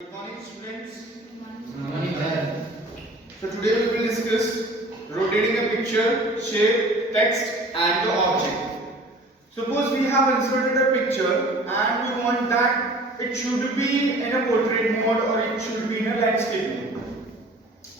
Good morning, students. Money there. So today we will discuss rotating a picture, shape, text, and the object. Suppose we have inserted a picture and we want that it should be in a portrait mode or it should be in a landscape mode.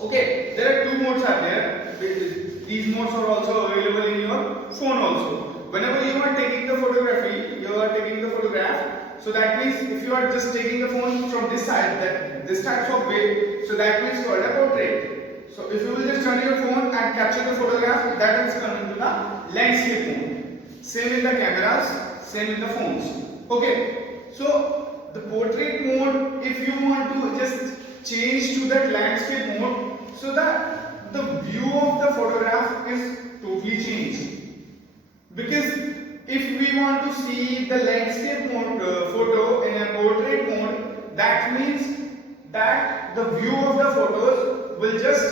Okay, there are two modes are there. These modes are also available in your phone also. Whenever you are taking the photography, you are taking the photograph. So that means if you are just taking the phone from this side, that this type of way, so that means called a portrait. So if you will just turn your phone and capture the photograph, that is coming to the landscape mode. Same in the cameras, same in the phones. Okay, so the portrait mode, if you want to just change to that landscape mode, so that the view of the photograph is totally changed. Because if we want to see the landscape mode photo in a portrait mode, that means that the view of the photos will just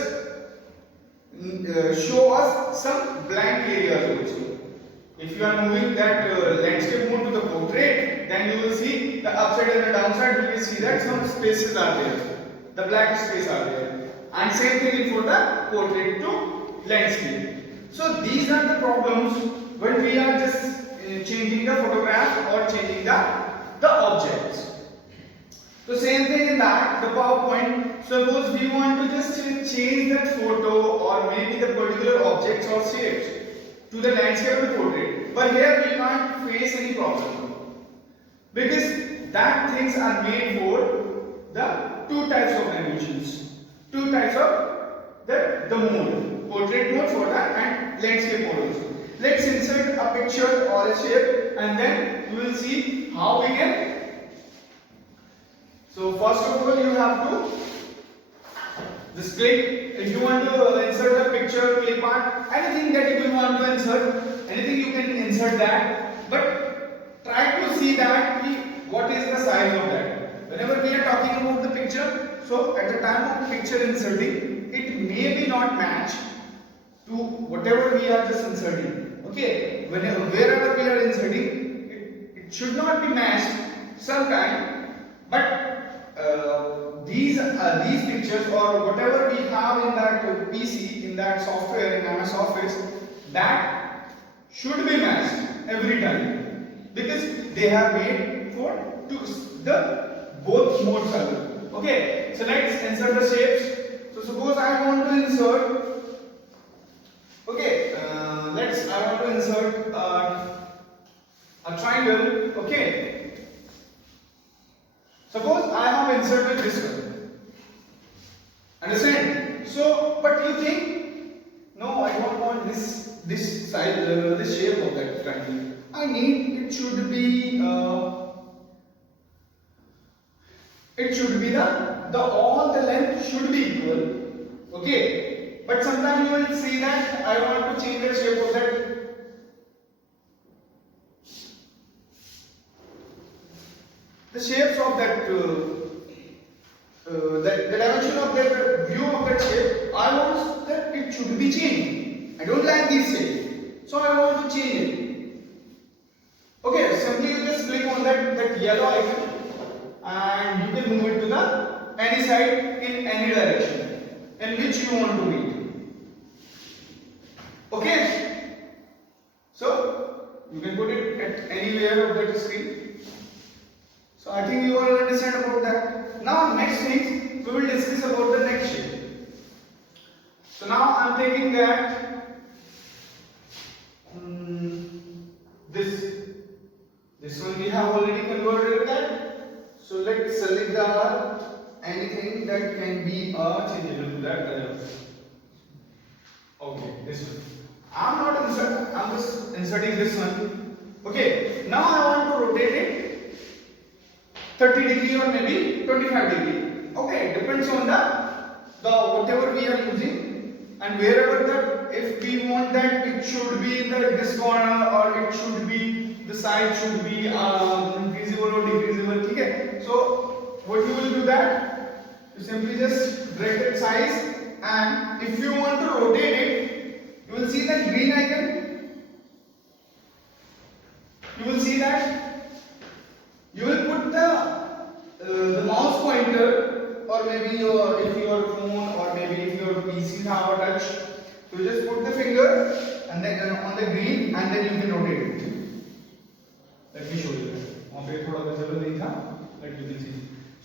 show us some blank areas also. If you are moving that landscape mode to the portrait, then you will see the upside and the downside. You will see that some spaces are there, the black space are there, and same thing for the portrait to landscape. So these are the problems when we are just changing the photograph or changing the objects. So same thing in that the PowerPoint. Suppose we want to just change that photo or maybe the particular objects or shapes to the landscape or portrait, but here we can't face any problem because that things are made for the two types of animations, two types of the mode, portrait mode for that and landscape mode also. Let's insert a picture or a shape and then you will see how we can. So first of all you have to just click. If you want to insert a picture, clip art, anything that you want to insert, anything you can insert that, but try to see that what is the size of that. Whenever we are talking about the picture, so at the time of picture inserting, it may be not match to whatever we are just inserting. Okay, wherever we are inserting, it should not be matched sometime, but these pictures or whatever we have in that PC, in that software, in MS Office, that should be matched every time because they have made for the both modes are good. Okay, so let's insert the shapes. So suppose I want to insert. Okay, I want to insert a triangle. Okay, suppose I have inserted this one. Understand? So, but you think, no, I don't want this side, this shape of that triangle. I need it should be the all the length should be equal. Okay, but sometimes you will see that I want to change the shape of that. The shapes of that, the dimension of that view of that shape, I want that it should be changed. I don't like this shape, so I want to change it. Okay, simply you just click on that yellow icon, and you can move it to the any side in any direction in which you want to read. Okay, so you can put it at anywhere of that screen. So I think you all understand about that. Now next thing we will discuss about the next shape. So now I am taking that this one we have already converted that. So let's select the anything that can be changeable to that. Okay, this one. I'm just inserting this one. Okay, now I want to rotate it 30 degree or maybe 25 degree. Okay, depends on the whatever we are using and wherever that if we want that it should be in this corner or it should be the side should be increasable or decreasable. Okay, so what you will do that you simply just drag that size and if you want to rotate it you will see that green icon. You will see that you will put the mouse pointer maybe if your phone or maybe if your PC have a touch, so you just put the finger and then on the green and then you can rotate it. Let me show you that. वहाँ पे थोड़ा visible नहीं था, but you can see.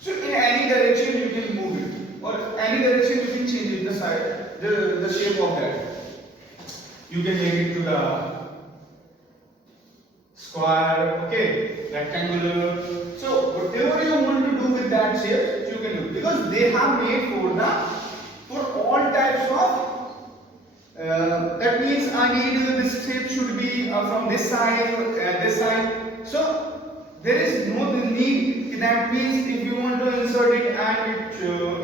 So in any direction you can move it, or any direction you can change it, the side, the shape of that. You can make it to the square, okay, rectangular. So whatever you want to do with that shape, you can do, because they have made for all types of. That means I need this shape should be from this side and this side. So there is no need. That means if you want to insert it and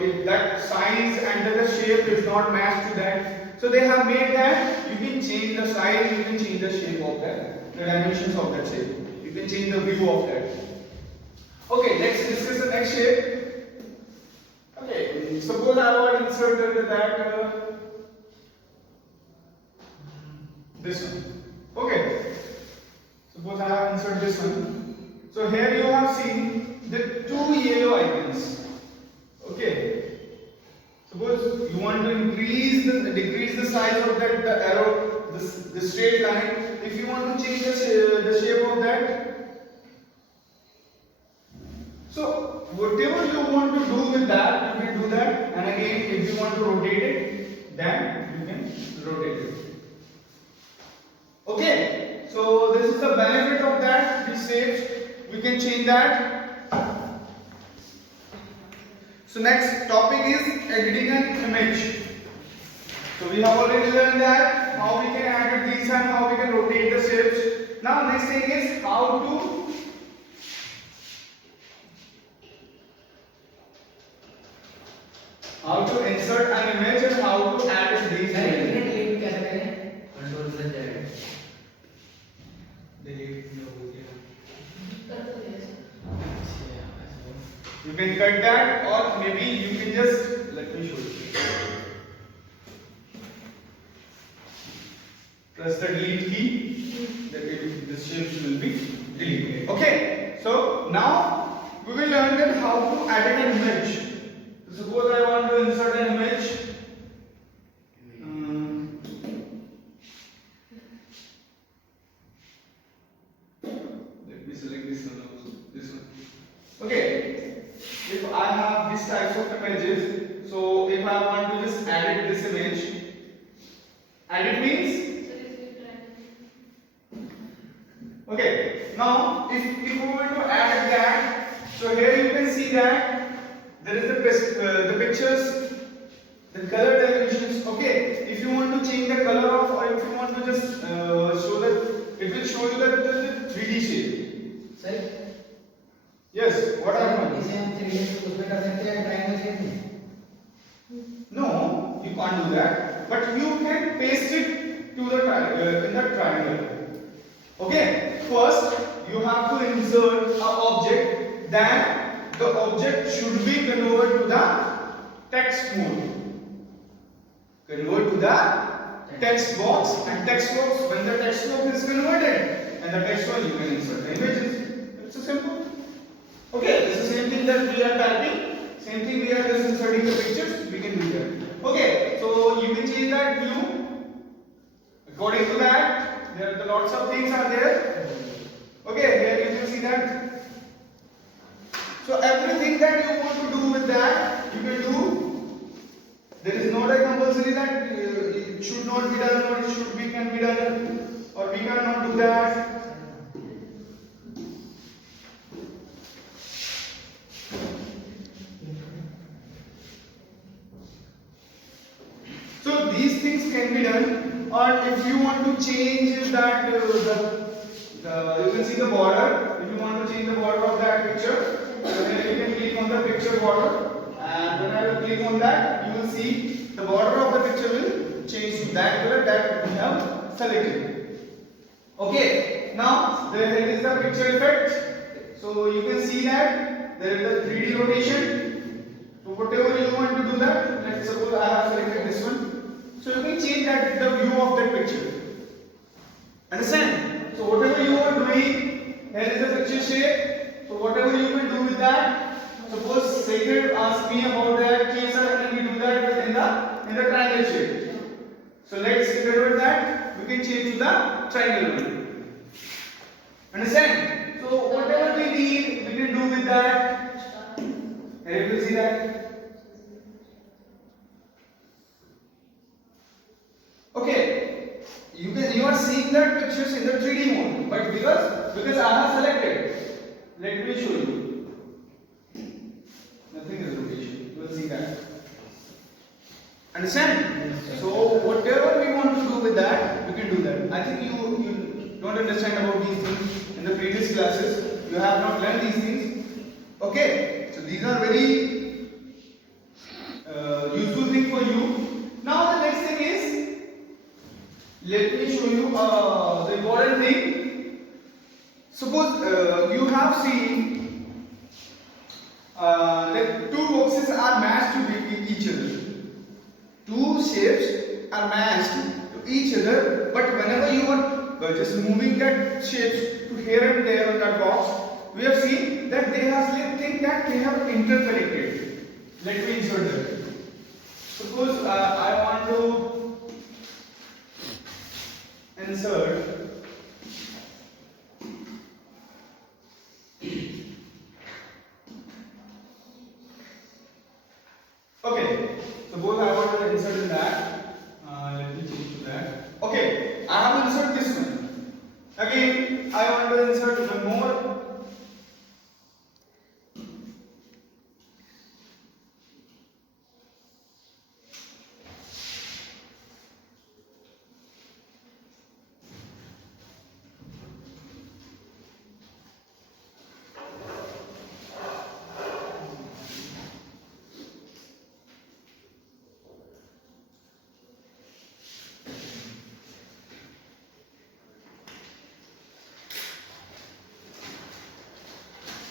if that size and the shape is not matched to that, so they have made that you can change the size, you can change the shape of that, the dimensions of that shape. You can change the view of that. Okay, let's discuss the next shape. Okay, suppose I want to insert that. This one. Okay. Suppose I have inserted this one. So here you have seen the two yellow icons. Okay. Suppose you want to decrease the size of that the arrow, the straight line. If you want to change the shape of that. So whatever you want to do with that, you can do that. And again, if you want to rotate it, then you can rotate it. Okay, so this is the benefit of that. This shapes, we can change that. So next topic is editing an image. So we have already learned that how we can edit these and how we can rotate the shapes. Now next thing is how to insert an image and how to edit these images. You can cut that, or maybe you can just, let me show you. Press the delete key, the shapes will be deleted. Okay, so now we will learn that how to edit an image. So suppose I want to insert an image. Let me select this one also. This one. Okay. If I have these types of images, so if I want to just edit this image, edit means, okay, now if we want to add that, so here you can see that there is the pictures, the color dimensions. Okay, if you want to change the color of, or if you want to just show that, it will show you the 3D shape. Sir? Yes, what are you? No, you can't do that. But you can paste it to the in the triangle. Okay. First, you have to insert an object. Then the object should be converted to the text mode. Convert to the text box, and text box, when the text box is converted, and the text box you can insert the images. It's so simple. Okay, this is the same thing that we are typing. Same thing we are just inserting the pictures. We can do that. Okay, so you can change that view. According to that, there are lots of things are there. Okay, here you can see that. So everything that you want to do with that, you can do. There is not a compulsory that it should not be done or it should be can be done, or we cannot do that. So these things can be done, or if you want to change that you can see the border. If you want to change the border of that picture, then you can click on the picture border, and when I will click on that, you will see the border of the picture will change to that color that we have selected. Okay, now there is the picture effect. So you can see that there is the 3D rotation. So whatever you want to do that, let's suppose I have selected this one. So you can change that the view of that picture. Understand? So whatever you are doing, here is the picture shape. So whatever you will do with that, suppose Sacred asked me about that. can change to the triangle only. Understand? So whatever we need, we can do with that. Here you will see that. Okay, you are seeing that pictures in the 3D mode, but because I have selected, let me show you. Nothing is rotation. You will see that. Understand? So whatever we want to do with that, we can do that. I think you don't understand about these things in the previous classes. You have not learned these things. Okay, so these are very useful thing for you. Now the next thing is, let me show you the important thing. Suppose you have seen that two boxes are matched to each other. Two shapes are matched to each other, but whenever you are just moving that shapes to here and there on that box, we have seen that they have think that they have interconnected. Let me insert that. Suppose I want to insert okay, suppose I want to insert in that. Let me change to that. Okay, I have to insert this one. Again, I want to insert one more.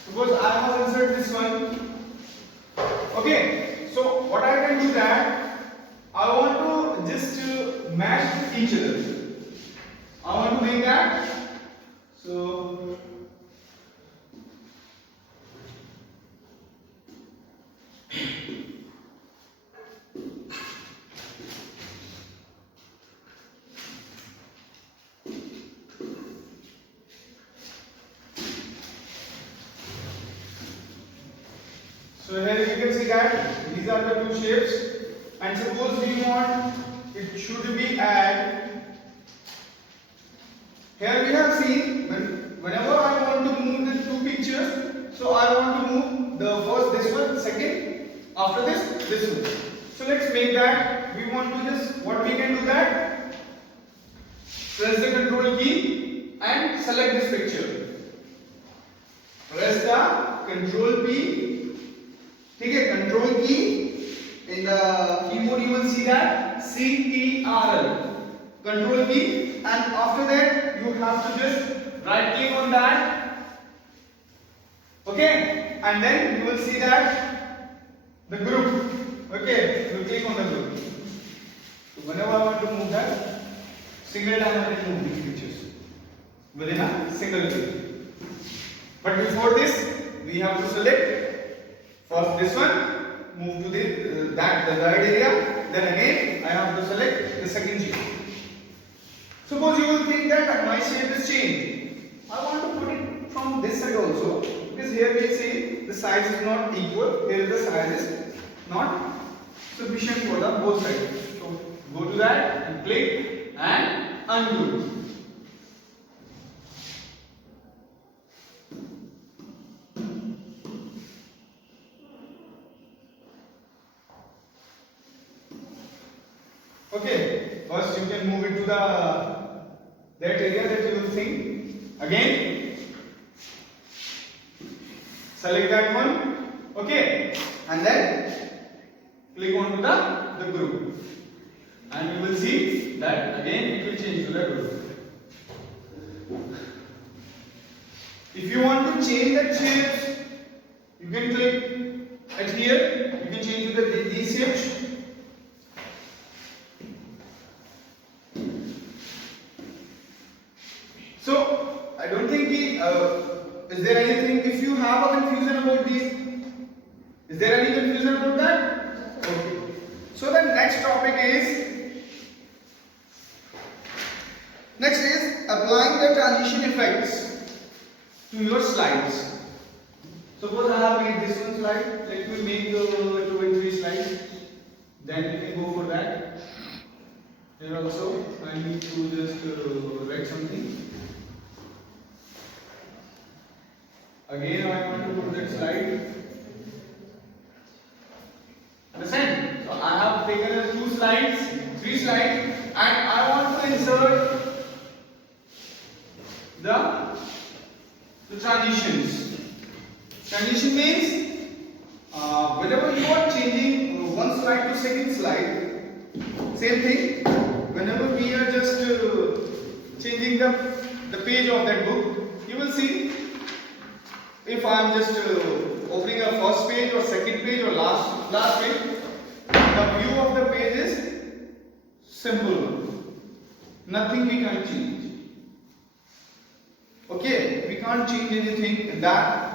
Suppose I have inserted this one. Okay, so what I can do that I want to just match each other. I want to make that. So here you can see that these are the two shapes, and suppose we want it should be add. Here we have seen whenever I want to move the two pictures, so I want to move the first this one, second, after this one. So let's make that. We want to just what we can do that. Press the control key and select this picture. Press the control key. Okay, control key in the keyboard you will see that CTRL control key, and after that you have to just right click on that. Okay, and then you will see that the group. Okay, you click on the group. So whenever I want to move that, single time I can move these pictures within a single click. But before this, we have to select. First this one, move to the desired area, then again I have to select the second shape. Suppose you will think that my shape is changed. I want to put it from this side also, because here we see the size is not equal, here the size is not sufficient for the both sides. So go to that and click and undo. Okay, first you can move it to that area that you will think. Again, select that one. Okay, and then click on to the group, and you will see that again it will change to the group. If you want to change that shape, you can click at here. You can change to these shapes. So I don't think is there anything, if you have a confusion about these, is there any confusion about that? Okay. So the next topic is transition effects to your slides. Suppose I have made this one slide. Let me make 2 and 3 slides. Then we can go for that. Here also I need to just write something. Again I want to put that slide. Understand? So I have taken 2 slides, 3 slides, and I want to insert the transitions. Transition means whenever you are changing one slide to second slide, same thing. Whenever we are just changing the page of that book, you will see if I am just opening a first page or second page or last page, the view of the page is simple. Nothing we can change. Okay, we can't change anything in that.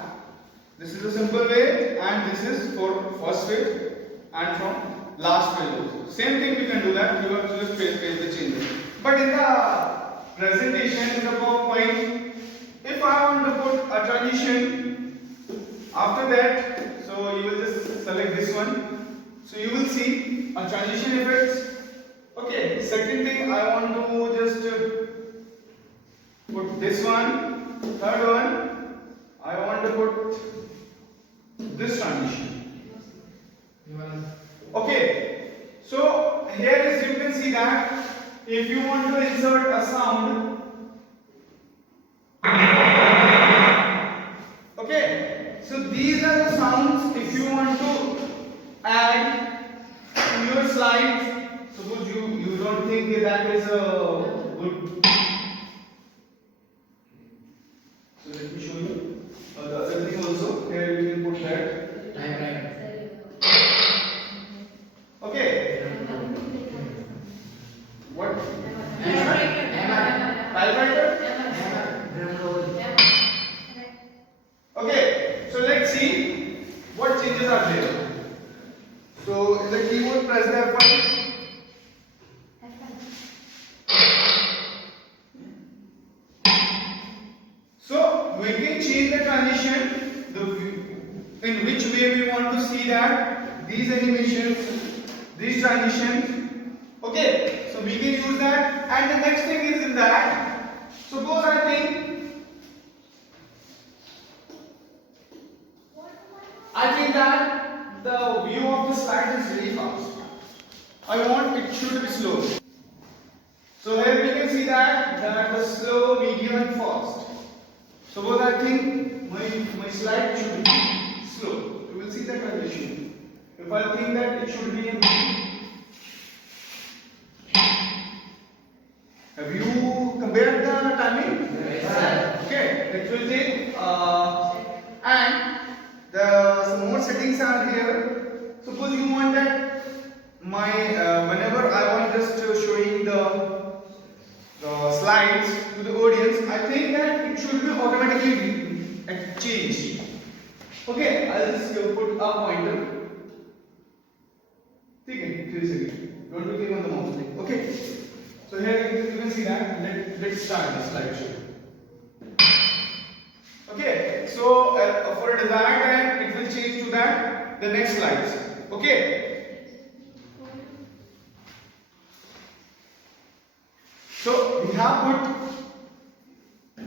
This is a simple way, and this is for first page and from last page also. Same thing we can do that. You have to just paste the changes. But in the presentation, in the PowerPoint, if I want to put a transition after that, so you will just select this one. So you will see a transition effects. Okay, second thing I want to just put this one. Third one, I want to put this transition. Okay, so here is you can see that if you want to insert a sound, okay, so these are the sounds if you want to add to your slides. Suppose you don't think that is a good. So let me show you the other thing also. Here we can put that. Okay. What? Typewriter? Okay. So let's see what changes are there. So in the keyboard, press the F1. So we can change the transition, in which way we want to see that these animations, these transitions. Okay, so we can use that. And the next thing is in that, suppose I think that the view of the slide is very fast. I want it should be slow. So here we can see that the slow, medium and fast. Suppose I think my slide should be slow. You will see the transition. If I think that it should be in, have you compared the timing? Yes. Okay, it will take and some more settings are here. Suppose you want that my whenever I want just showing the slides to the audience, I think that it should be automatically changed. Okay, I'll just put a pointer. Okay, 3 seconds. Don't be click on the mouse click. Okay. So here you can see that. Let's start the slideshow. Okay. So for a desired time, it will change to that the next slides. Okay. So we have put, you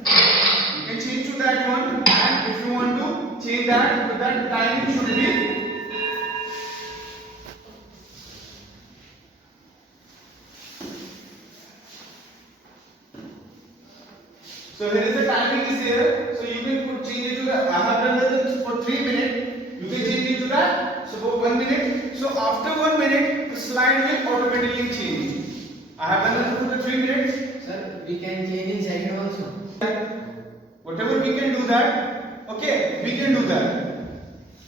can change to that one, and if you want to change that, but that time should be so here is the timing is there, so you can change it to that. I have done that for 3 minutes. You can change it to that. So for 1 minute. So after 1 minute, the slide will automatically change. I have done that for the 3 minutes. Sir, we can change in second also. Whatever we can do that. Okay, we can do that.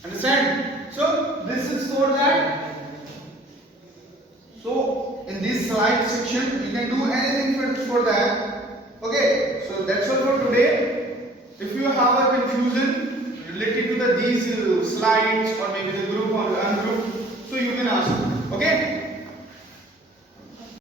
Understand? So this is for that. So in this slide section, you can do anything for that. Okay, so that's all for today. If you have a confusion related to these slides or maybe the group or ungroup, so you can ask. Okay.